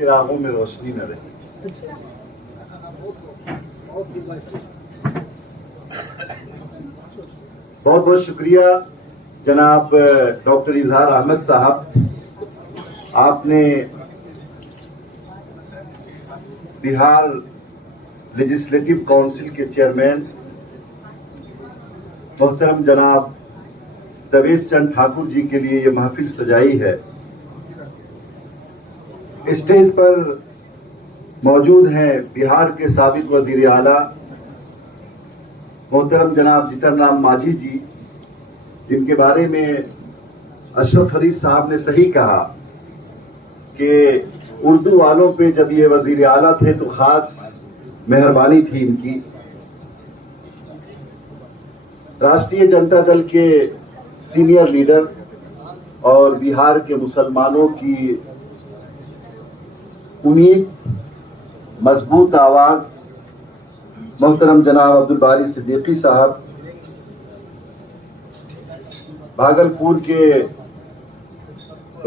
चिरागों में रोशनी न रही। बहुत बहुत शुक्रिया जनाब डॉक्टर इजहार अहमद साहब, आपने बिहार लेजिस्लेटिव काउंसिल के चेयरमैन मोहतरम जनाब देवेश चंद ठाकुर जी के लिए ये महफिल सजाई है। स्टेज पर मौजूद हैं बिहार के साबिक वजीर आला मोहतरम जनाब जीतन राम मांझी जी, जिनके बारे में अशरफ फरीद साहब ने सही कहा कि उर्दू वालों पे जब ये वजीर आला थे तो खास मेहरबानी थी इनकी। राष्ट्रीय जनता दल के सीनियर लीडर और बिहार के मुसलमानों की उम्मीद, मजबूत आवाज मोहतरम जनाब अब्दुल बारी सिद्दीकी साहब, भागलपुर के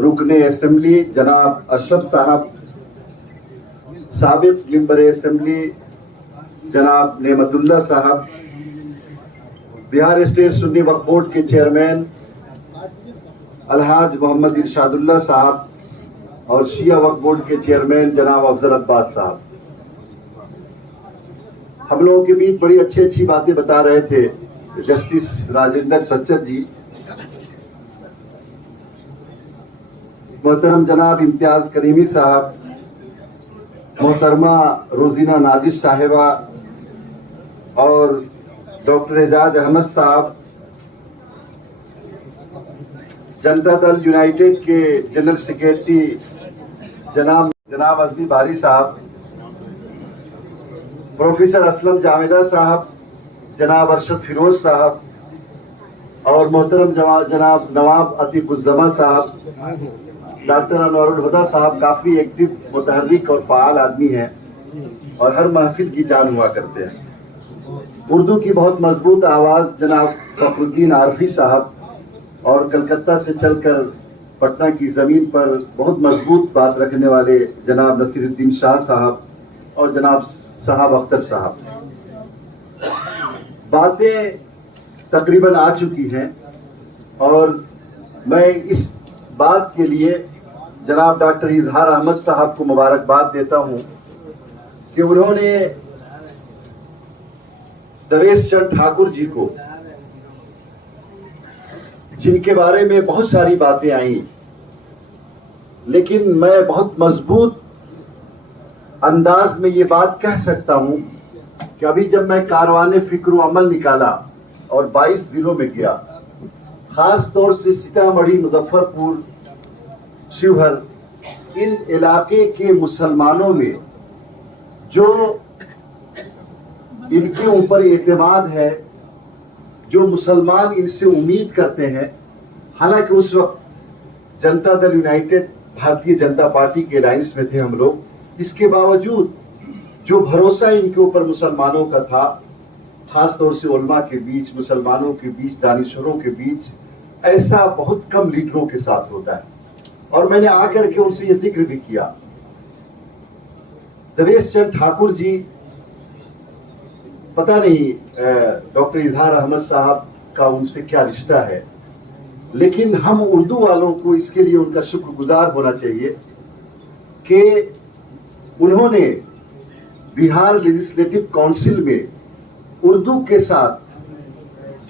रुकने असेंबली जनाब अशरफ साहब, साबिक मेंबर असेंबली जनाब नेमतुल्लाह साहब, बिहार स्टेट सुन्नी वक्फ बोर्ड के चेयरमैन अलहाज मोहम्मद इरशादुल्लाह साहब और शिया वक्फ बोर्ड के चेयरमैन जनाब अफजल अब्बास साहब, हम लोगों के बीच बड़ी अच्छी बातें बता रहे थे जस्टिस राजेंद्र सच्चर जी, मोहतरम जनाब इम्तियाज करीमी साहब, मोहतरमा रोजीना नाजिश साहिबा और डॉक्टर एजाज अहमद साहब, जनता दल यूनाइटेड के जनरल सेक्रेटरी जनाब अजली बारी साहब, प्रोफेसर असलम जावेदा साहब, जनाब अरशद फिरोज साहब और मोहतरम जनाब नवाब अतीकुज्जमा साहब, डॉक्टर अनवरुल हुदा साहब काफी एक्टिव, मुतहर्रिक और फाल आदमी हैं और हर महफिल की जान हुआ करते हैं। उर्दू की बहुत मजबूत आवाज जनाब फखरुद्दीन आरफी साहब और कलकत्ता से चलकर पटना की जमीन पर बहुत मजबूत बात रखने वाले जनाब नसीरुद्दीन शाह साहब और जनाब साहब अख्तर साहब। बातें तकरीबन आ चुकी हैं और मैं इस बात के लिए जनाब डॉक्टर इजहार अहमद साहब को मुबारकबाद देता हूं कि उन्होंने देवेश चंद ठाकुर जी को, जिनके बारे में बहुत सारी बातें आई, लेकिन मैं बहुत मजबूत अंदाज में ये बात कह सकता हूं कि अभी जब मैं कारवाने फिक्र अमल निकाला और 22 जिलों में गया, खास तौर से सीतामढ़ी, मुजफ्फरपुर, शिवहर, इन इलाके के मुसलमानों में जो इनके ऊपर एतमाद है, जो मुसलमान इनसे उम्मीद करते हैं, हालांकि उस वक्त जनता दल यूनाइटेड भारतीय जनता पार्टी के अलायंस में थे हम लोग, इसके बावजूद जो भरोसा इनके ऊपर मुसलमानों का था, खास तौर से उलमा के बीच, मुसलमानों के बीच, दानिशवरों के बीच, ऐसा बहुत कम लीडरों के साथ होता है। और मैंने आकर के उनसे ये जिक्र भी किया, देवेश चंद ठाकुर जी, पता नहीं डॉक्टर इजहार अहमद साहब का उनसे क्या रिश्ता है, लेकिन हम उर्दू वालों को इसके लिए उनका शुक्रगुजार होना चाहिए कि उन्होंने बिहार लेजिस्लेटिव काउंसिल में उर्दू के साथ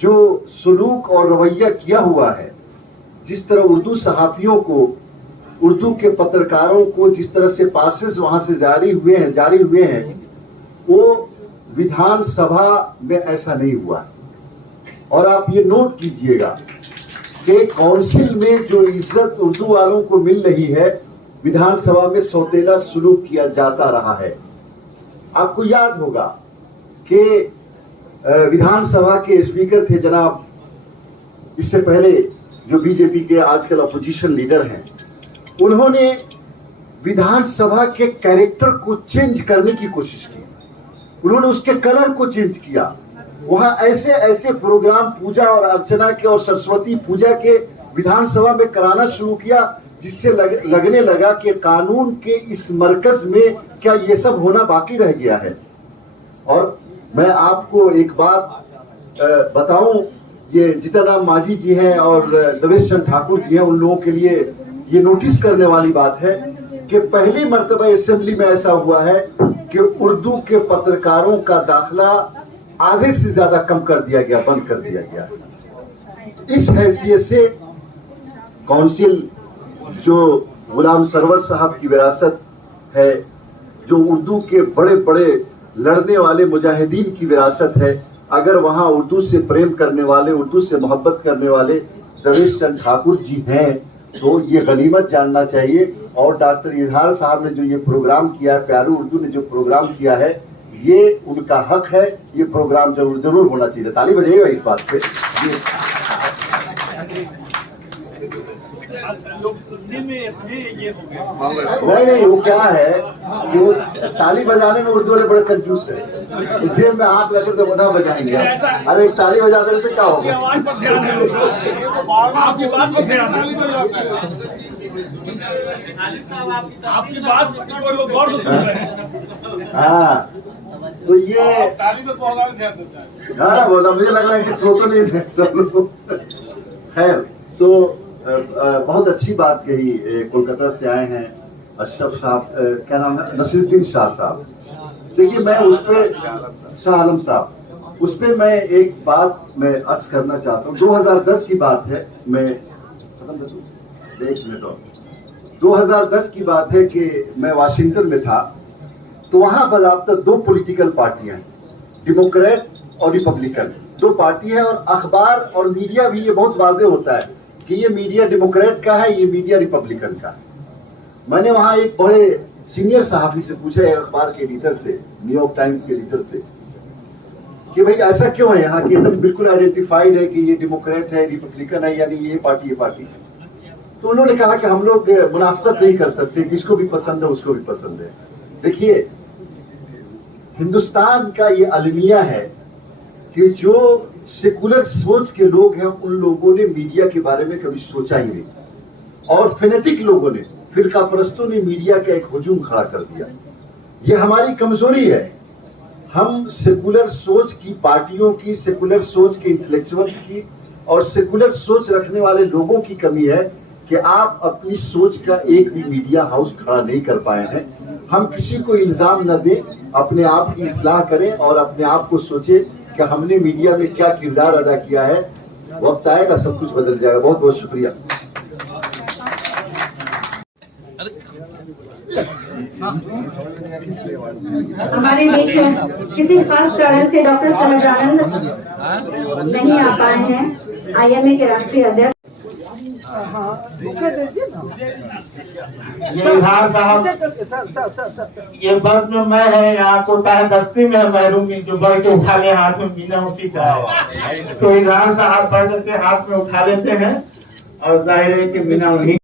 जो सलूक और रवैया किया हुआ है, जिस तरह उर्दू सहाफियों को, उर्दू के पत्रकारों को जिस तरह से पासेस वहां से जारी हुए हैं, वो विधानसभा में ऐसा नहीं हुआ। और आप ये नोट कीजिएगा कि काउंसिल में जो इज्जत उर्दू वालों को मिल रही है, विधानसभा में सौतेला सलूक किया जाता रहा है। आपको याद होगा कि विधानसभा के स्पीकर थे जनाब, इससे पहले जो बीजेपी के आजकल अपोजिशन लीडर हैं, उन्होंने विधानसभा के कैरेक्टर को चेंज करने की कोशिश की, उन्होंने उसके कलर को चेंज किया। वहां ऐसे ऐसे प्रोग्राम पूजा और अर्चना के और सरस्वती पूजा के विधानसभा में कराना शुरू किया جس سے لگنے لگا کہ قانون کے اس مرکز میں کیا یہ سب ہونا باقی رہ گیا ہے. اور میں آپ کو ایک بات بتاؤں, یہ جتن رام ماجھی جی ہیں اور دویش چند ٹھاکر جی ہیں, ان لوگوں کے لیے یہ نوٹس کرنے والی بات ہے کہ پہلی مرتبہ اسمبلی میں ایسا ہوا ہے کہ اردو کے پترکاروں کا داخلہ آدھے سے زیادہ کم کر دیا گیا, بند کر دیا گیا. اس حیثیت سے کونسل جو غلام سرور صاحب کی وراثت ہے, جو اردو کے بڑے بڑے لڑنے والے مجاہدین کی وراثت ہے, اگر وہاں اردو سے پریم کرنے والے, اردو سے محبت کرنے والے دویش چند ٹھاکر جی ہیں تو یہ غنیمت جاننا چاہیے. اور ڈاکٹر اظہار صاحب نے جو یہ پروگرام کیا ہے, پیارو اردو نے جو پروگرام کیا ہے, یہ ان کا حق ہے, یہ پروگرام ضرور ہونا چاہیے. تالی بجائیے گا اس بات پہ. نہیں, وہ کیا ہے کہ وہ تالی بجانے میں اردو والے بڑے کنفیوز ہیں. جیب میں ہاتھ لگے تو بتا بجائیں گے. ارے تالی بجانے سے کیا ہوگا؟ ہاں, تو یہ گانا بولا, مجھے لگ رہا ہے کہ سو تو نہیں تھے سب لوگ. خیر, تو بہت اچھی بات کہی. کولکتہ سے آئے ہیں اشرف صاحب, کیا نام ہے, نصیر الدین شاہ صاحب. دیکھیے میں اس پہ, شاہ عالم صاحب, اس پہ میں ایک بات میں عرض کرنا چاہتا ہوں. 2010 کی بات ہے, میں ختم کر دوں, ایک منٹ اور. 2010 کی بات ہے کہ میں واشنگٹن میں تھا, تو وہاں باضابطہ دو پولیٹیکل پارٹیاں ہیں, ڈیموکریٹ اور ریپبلکن, دو پارٹی ہیں. اور اخبار اور میڈیا بھی یہ بہت واضح ہوتا ہے کہ یہ میڈیا ڈیموکریٹ کا ہے, یہ میڈیا ریپبلکن کا ہے. میں نے وہاں ایک بڑے سینئر صحافی سے پوچھا, ایک اخبار کے ایڈیٹر سے, نیو یارک ٹائمز کے ایڈیٹر سے, کہ بھئی ایسا کیوں ہے یہاں کہ ایک دم بالکل آئیڈینٹیفائڈ ہے کہ یہ ڈیموکریٹ ہے, ریپبلکن ہے, یعنی یہ پارٹی یہ پارٹی ہے. تو انہوں نے کہا کہ ہم لوگ منافقت نہیں کر سکتے کہ اس کو بھی پسند ہے اس کو بھی پسند ہے. دیکھیے, ہندوستان کا یہ المیہ ہے کہ جو سیکولر سوچ کے لوگ ہیں ان لوگوں نے میڈیا کے بارے میں کبھی سوچا ہی نہیں, اور فینیٹک لوگوں نے, فرقہ پرستوں نے میڈیا کا ایک ہجوم کھڑا کر دیا. یہ ہماری کمزوری ہے. ہم سیکولر سوچ کی پارٹیوں کی, سیکولر سوچ کے انٹلیکچوئلس کی اور سیکولر سوچ رکھنے والے لوگوں کی کمی ہے کہ آپ اپنی سوچ کا ایک بھی میڈیا ہاؤس کھڑا نہیں کر پائے ہیں. ہم کسی کو الزام نہ دیں, اپنے آپ کی اصلاح کریں اور اپنے آپ کو سوچیں کہ ہم نے میڈیا میں کیا کردار ادا کیا ہے. وقت آئے گا سب کچھ بدل جائے گا. بہت بہت شکریہ. ہمارے بیچ کسی خاص کارن سے ڈاکٹر سہجانند نہیں آ پائے ہیں, IMA کے راشٹریہ ادھیکش. یہ اظہار صاحب, یہ بس میں ہے یہاں کو تہ دستی میں محرومی جو بڑھ کے اٹھا لے ہاتھ میں پینا اسی کا ہے. تو اظہار صاحب بڑھ کر کے ہاتھ میں اٹھا لیتے ہیں اور ظاہر ہے کہ بنا انہیں